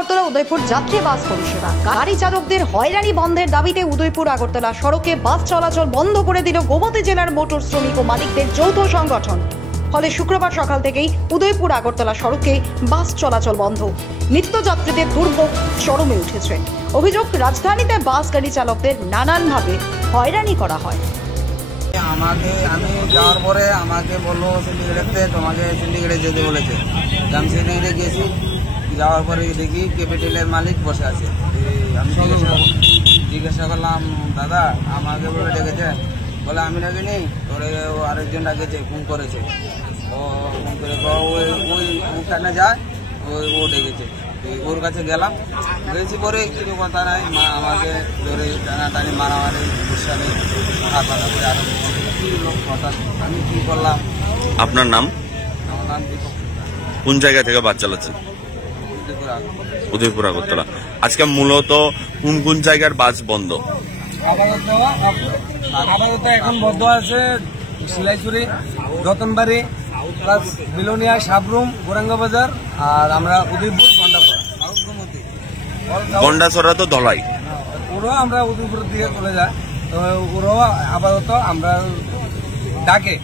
আগরতলা উদয়পুর যাত্রী বাস পরিষেবা। গাড়ি চালকদের হয়রানি বন্ধের দাবিতে উদয়পুর আগরতলা সড়কে বাস চলাচল বন্ধ করে দিল গোমতী জেলার মোটর শ্রমিক ও মালিকদের যৌথ সংগঠন। ফলে শুক্রবার সকাল থেকেই উদয়পুর আগরতলা সড়কে বাস চলাচল বন্ধ। নিত্যযাত্রীদের দুর্ভোগ চরমে উঠেছে। অভিযোগ, রাজধানীতে বাস গাড়ি চালকদের নানানভাবে হয়রানি করা হয়। আমি যাওয়ার পরে আমাকে বললো সিন্ডিকেটে, তোমাকে সিন্ডিকেটে যেতে বলেছে। আমি সিন্ডিকেটে গেছি, যাওয়ার পরে দেখি ক্যাপিটালের মালিক বসে আছে। আমি জিজ্ঞাসা করলাম, দাদা আমাকে বলে ডেকেছে? বলে আমি ডাকিনি, তোরে আরেকজন ডাকেছে, ফোন করেছে। ও ফোন করে ওই ওখানে যায়, ও ডেকেছে। ওর কাছে গেলাম, গেছি পরে কিছু কথা নাই, আমাকে ধরে টানাটানি মারামারি গুসানি হাত পাতা করে আরো কথা। আমি কি করলাম? আপনার নাম? আমার নাম দীপক। কোন জায়গা থেকে বাস চালাচ্ছেন? উদয়পুর আগরতলা। আজকে মূলত কোন কোন জায়গার বাস বন্ধ? আপাতত এখন বন্ধ আছে সিলাইচুরি, রতনবাড়ি, প্লাস বিলোনিয়া, সাবরুম, গোরাঙ্গা বাজার, আর আমরা উদয়পুর গন্ডাছড়া তো ধলাই। ওরাও আমরা উদয়পুরের দিকে চলে যায়, তো ওরাও আপাতত আমরা ডাকে।